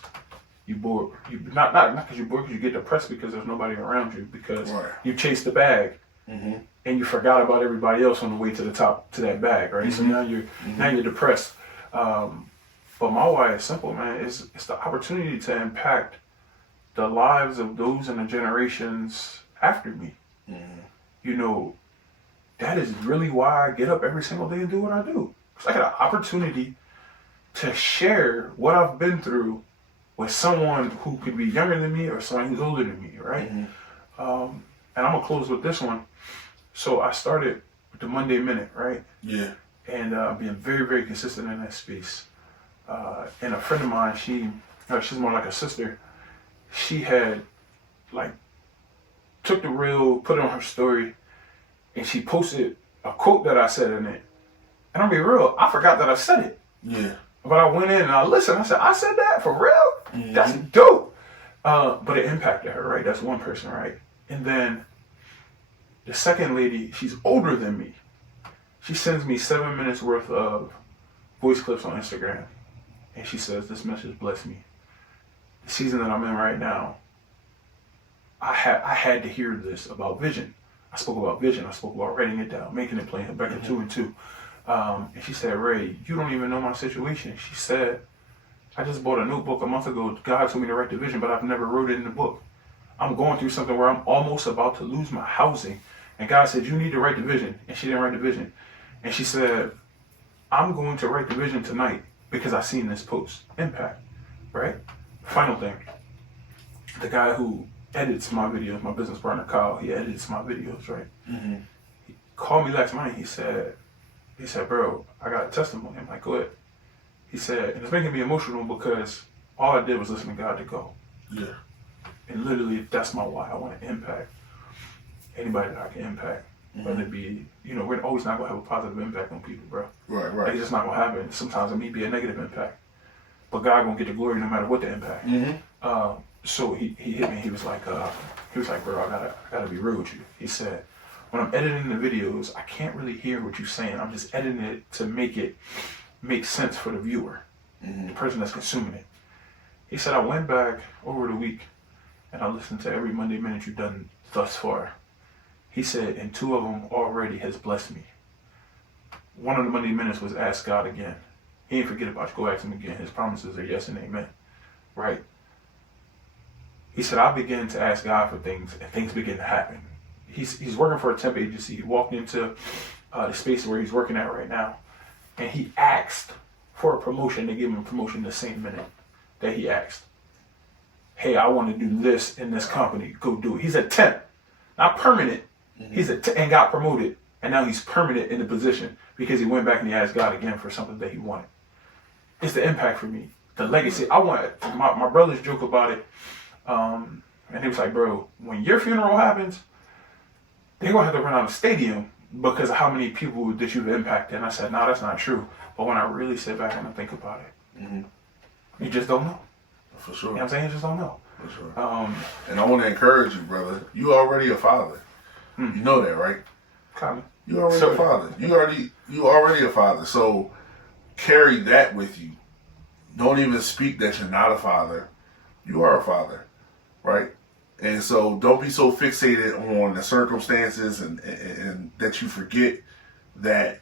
you bored. Not because you're bored, because you get depressed because there's nobody around you, because you chased the bag and you forgot about everybody else on the way to the top to that bag, right? So now you're depressed. But my why is simple, man. It's the opportunity to impact the lives of those in the generations after me. You know, that is really why I get up every single day and do what I do. It's like an opportunity to share what I've been through with someone who could be younger than me or someone who's older than me, right? And I'm gonna close with this one. So I started with the Monday Minute, right? Yeah. And being very, very consistent in that space. And a friend of mine, she's more like a sister. She had took the reel, put it on her story, and she posted a quote that I said in it. And I'll be real, I forgot that I said it. Yeah. But I went in and I listened. I said, I said that for real? That's dope. But it impacted her, right? That's one person, right? And then the second lady, she's older than me. She sends me 7 minutes worth of voice clips on Instagram. And she says, this message blessed me. The season that I'm in right now, I had to hear this about vision. I spoke about vision. I spoke about writing it down, making it plain, back in 2 and 2. And she said, Ray, you don't even know my situation. She said, I just bought a notebook a month ago. God told me to write the vision, but I've never wrote it in the book. I'm going through something where I'm almost about to lose my housing. And God said, you need to write the vision. And she didn't write the vision. And she said, I'm going to write the vision tonight because I seen this post. Impact, right? Final thing. The guy who edits my videos, my business partner Kyle, he edits my videos, right? He called me last night. He said, bro, I got a testimony. I'm like, go ahead. He said, and it's making me emotional because all I did was listen to God to go. Yeah. And literally, that's my why. I want to impact anybody that I can impact. whether it be, we're always not going to have a positive impact on people, bro. Right. Like, it's just not going to happen. Sometimes it may be a negative impact, but God going to get the glory no matter what the impact. So he hit me. He was like, bro, I gotta be real with you. He said, when I'm editing the videos, I can't really hear what you're saying. I'm just editing it to make sense for the viewer, the person that's consuming it. He said, I went back over the week and I listened to every Monday Minute you've done thus far. He said, and 2 of them already has blessed me. One of the Monday Minutes was Ask God Again. He ain't forget about you. Go ask him again. His promises are yes and amen. Right? He said, I began to ask God for things, and things began to happen. He's working for a temp agency. He walked into the space where he's working at right now, and he asked for a promotion. They gave him a promotion the same minute that he asked. Hey, I want to do this in this company. Go do it. He's a temp, not permanent. He's and got promoted, and now he's permanent in the position because he went back and he asked God again for something that he wanted. It's the impact for me, the legacy. I want my brothers joke about it. And he was like, bro, when your funeral happens, they're going to have to run out of the stadium because of how many people that you've impacted. And I said, no, that's not true. But when I really sit back and I think about it, you just don't know. For sure. You know what I'm saying? You just don't know. For sure. And I want to encourage you, brother. You already a father. You know that, right? Kind of. You already a father. You already a father. So carry that with you. Don't even speak that you're not a father. You are a father. Right? And so don't be so fixated on the circumstances and that you forget that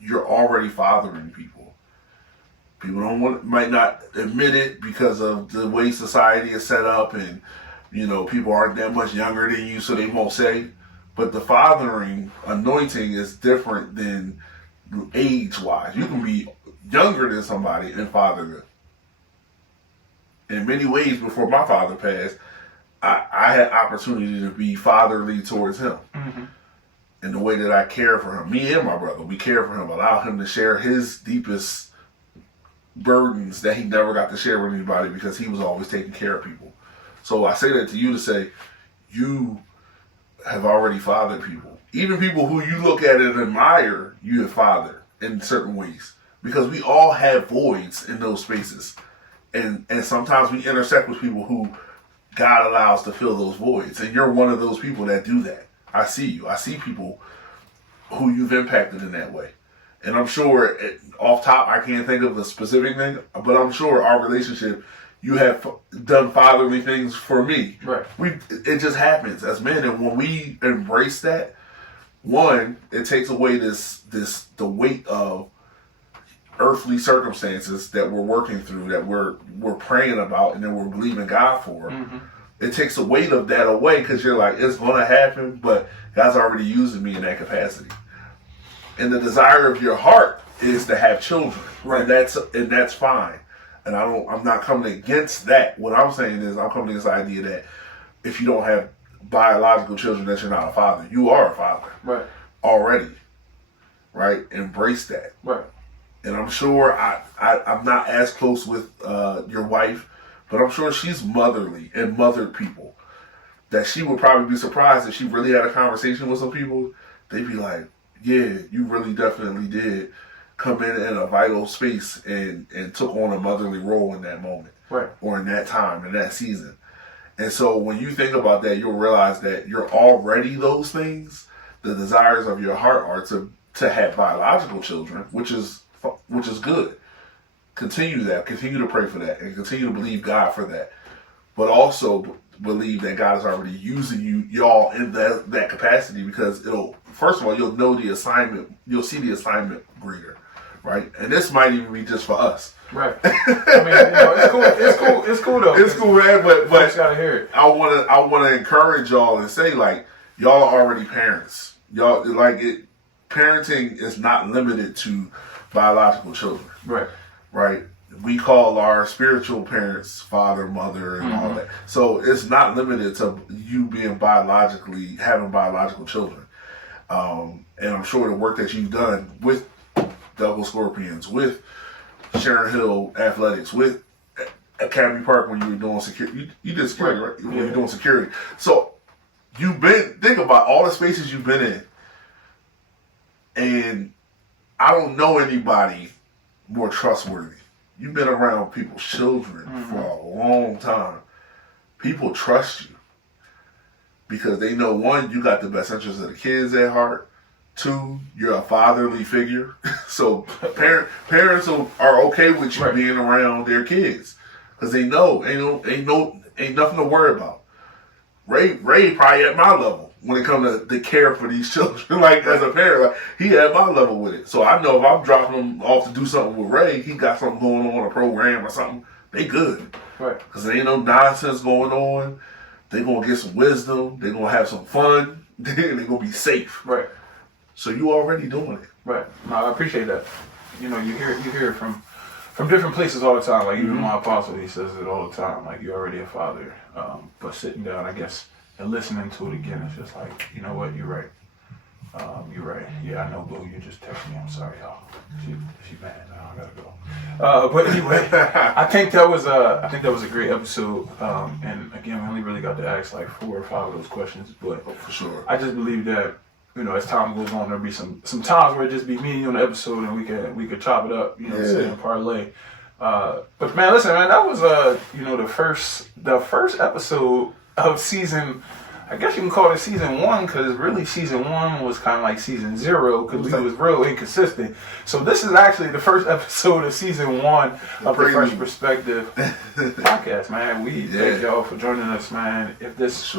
you're already fathering people. People might not admit it because of the way society is set up, and people aren't that much younger than you, so they won't say. But the fathering anointing is different than age-wise. You can be younger than somebody and father them. In many ways, before my father passed, I had opportunity to be fatherly towards him. In the way that I care for him. Me and my brother, we care for him. Allow him to share his deepest burdens that he never got to share with anybody because he was always taking care of people. So I say that to you to say, you have already fathered people. Even people who you look at and admire, you have fathered in certain ways. Because we all have voids in those spaces. And sometimes we intersect with people who God allows to fill those voids. And you're one of those people that do that. I see you. I see people who you've impacted in that way. And I'm sure, off top, I can't think of a specific thing, but I'm sure our relationship, you have done fatherly things for me. Right. It just happens as men. And when we embrace that, one, it takes away the weight of earthly circumstances that we're working through, that we're praying about, and then we're believing God for. It takes the weight of that away because you're like, it's going to happen, but God's already using me in that capacity. And the desire of your heart is to have children, right? And that's fine. And I'm not coming against that. What I'm saying is I'm coming against the idea that if you don't have biological children, that you're not a father. You are a father, right? Already, right? Embrace that, right? And I'm sure I'm not as close with your wife, but I'm sure she's motherly and mothered people. That she would probably be surprised if she really had a conversation with some people. They'd be like, yeah, you really definitely did come in a vital space and took on a motherly role in that moment. Right. Or in that time, in that season. And so when you think about that, you'll realize that you're already those things. The desires of your heart are to have biological children, which is good. Continue that. Continue to pray for that, and continue to believe God for that. But also believe that God is already using y'all in that capacity, because first of all, you'll know the assignment. You'll see the assignment greater, right? And this might even be just for us. Right. I mean, it's cool. It's cool though. It's cool, man. But you just gotta hear it. I wanna encourage y'all and say, like, y'all are already parents. Y'all parenting is not limited to biological children. Right. Right. We call our spiritual parents father, mother, and all that. So it's not limited to you having biological children. And I'm sure the work that you've done with Double Scorpions, with Sharon Hill Athletics, with Academy Park when you were doing security, you did security, right? When you were doing security. So think about all the spaces you've been in, and I don't know anybody more trustworthy. You've been around people's children for a long time. People trust you because they know, one, you got the best interests of the kids at heart. Two, you're a fatherly figure. So parents are okay with you being around their kids because they know ain't nothing to worry about. Ray probably at my level when it comes to the care for these children. Like, as a parent, like, he at my level with it. So I know if I'm dropping him off to do something with Ray, he got something going on, a program or something, they good. Right. Because there ain't no nonsense going on. They going to get some wisdom. They going to have some fun. They going to be safe. Right. So you already doing it. Right. No, I appreciate that. You know, you hear it from different places all the time. Like, even my apostle, he says it all the time. Like, you're already a father. But sitting down, I guess, and listening to it again, it's just like, you know what, you're right. You're right. Yeah, I know, Boo. You just texted me. I'm sorry, y'all. She mad. I gotta go. But anyway, I think that was a great episode. And again, we only really got to ask like 4 or 5 of those questions. But for sure, I just believe that, you know, as time goes on, there'll be some times where it just be me and you on the episode, and we could chop it up, you know, say and parlay. But man, listen, man, that was you know, the first episode of season. I guess you can call it season 1 because really season 1 was kind of like season 0 because we was real inconsistent. So this is actually the first episode of season 1 of the Fresh Perspective podcast, man. We thank y'all for joining us, man. If this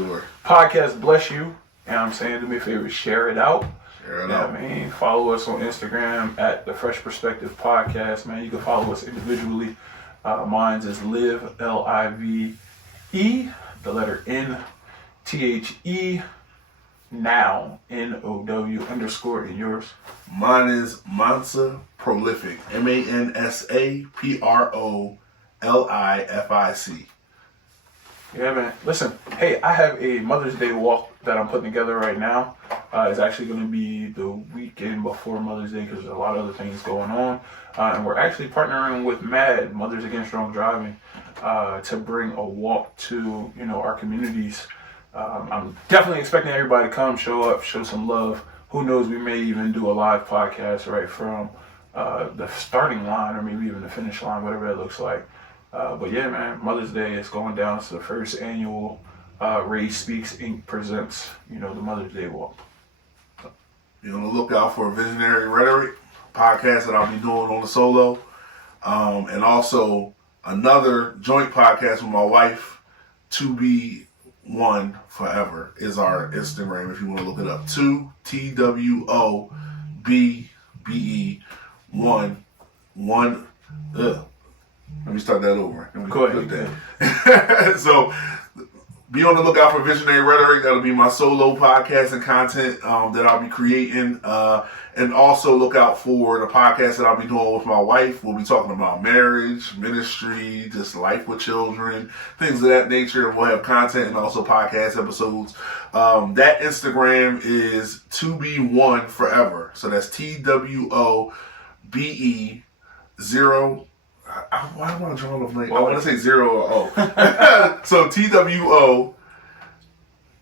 podcast bless you, you know what I'm saying, do me a favor, share it out. I mean, follow us on Instagram at the Fresh Perspective Podcast, man. You can follow us individually. Mine's is Live, Live, the letter NTHE, now, NOW _, and yours? Mine is Mansa Prolific, MANSA PROLIFIC. Yeah, man. Listen, hey, I have a Mother's Day walk that I'm putting together right now. It's actually going to be the weekend before Mother's Day because there's a lot of other things going on. And we're actually partnering with MAD, Mothers Against Drunk Driving, to bring a walk to, you know, our communities. I'm definitely expecting everybody to come, show up, show some love. Who knows, we may even do a live podcast right from the starting line or maybe even the finish line, whatever that looks like. But yeah, man, Mother's Day is going down. It's the first annual Ray Speaks Inc. presents, you know, the Mother's Day walk. Be on the lookout for Visionary Rhetoric podcast that I'll be doing on the solo. And also another joint podcast with my wife, To Be One Forever, is our Instagram if you want to look it up. 2TWOBBE 1. Let me start that over. Go ahead. So, be on the lookout for Visionary Rhetoric. That'll be my solo podcast and content that I'll be creating. And also look out for the podcast that I'll be doing with my wife. We'll be talking about marriage, ministry, just life with children, things of that nature. We'll have content and also podcast episodes. That Instagram is To Be One Forever. So that's TWOBE 0. Why do I want to draw them? I want to say 0 or O. So TWO.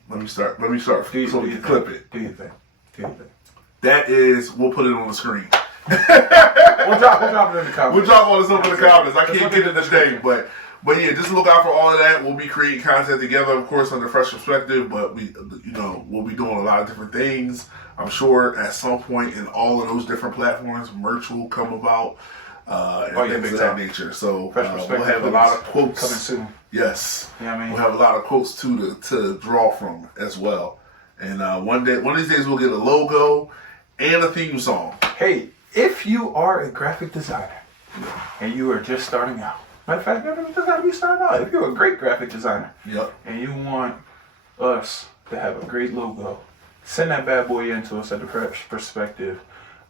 Let me start. So we can clip it. Do your thing. That is, we'll put it on the screen. We'll drop it in the comments. We'll drop all this up in the comments. I can't get it today, but yeah, just look out for all of that. We'll be creating content together, of course, under Fresh Perspective. But we'll be doing a lot of different things. I'm sure at some point in all of those different platforms, merch will come about. And things of that nature. So we'll have a lot of quotes coming soon. Yes, yeah, I mean, we'll have a lot of quotes too to draw from as well. And one of these days, we'll get a logo and a theme song. Hey, if you are a graphic designer and you are just starting out, matter of fact, you don't just gotta be starting out. If you're a great graphic designer, and you want us to have a great logo, send that bad boy in to us at the Fresh Perspective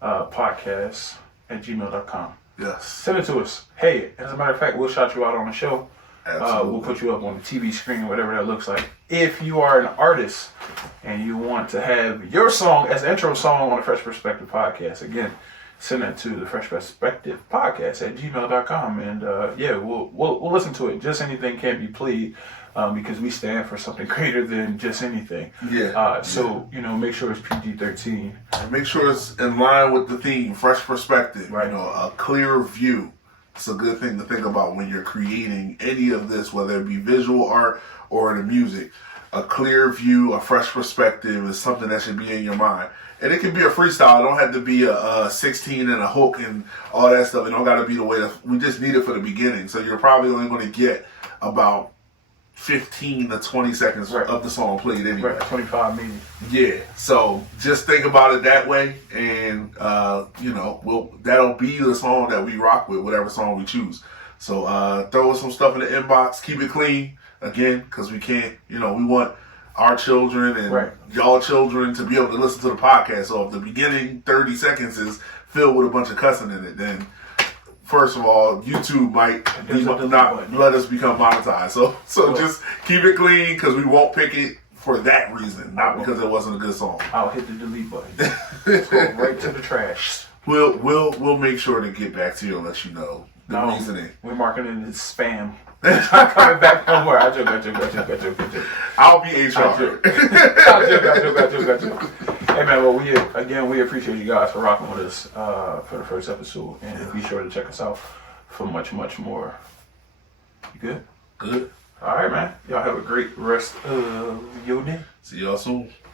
podcast at gmail.com. Yes. Send it to us. Hey, as a matter of fact, we'll shout you out on the show. Absolutely. We'll put you up on the TV screen, whatever that looks like. If you are an artist and you want to have your song as the intro song on the Fresh Perspective podcast, again, send that to the Fresh Perspective Podcast at gmail.com. And we'll listen to it. Just anything can be played because we stand for something greater than just anything. So, make sure it's PG-13. And make sure it's in line with the theme, Fresh Perspective. Right. A clear view. It's a good thing to think about when you're creating any of this, whether it be visual art or the music. A clear view, a fresh perspective is something that should be in your mind. And it can be a freestyle. It don't have to be a 16 and a hook and all that stuff. It don't got to be the way that we just need it for the beginning. So you're probably only going to get about 15 to 20 seconds of the song played anyway. Right, 25 maybe. Yeah. So just think about it that way, and that'll be the song that we rock with, whatever song we choose. So throw some stuff in the inbox. Keep it clean again, because we can't. We want our children and y'all children to be able to listen to the podcast. So if the beginning 30 seconds is filled with a bunch of cussing in it, then first of all, YouTube might not let us become monetized. So just keep it clean, because we won't pick it for that reason, not because it wasn't a good song. I'll hit the delete button. Let's go right to the trash. We'll make sure to get back to you and let you know the reasoning. We're marking it as spam. It's not coming back no more. I joke. I'll be HR. I joke. Hey man, well we appreciate you guys for rocking with us for the first episode, and be sure to check us out for much more. You good? Good. All right, man. Y'all have a great rest of your day. See y'all soon.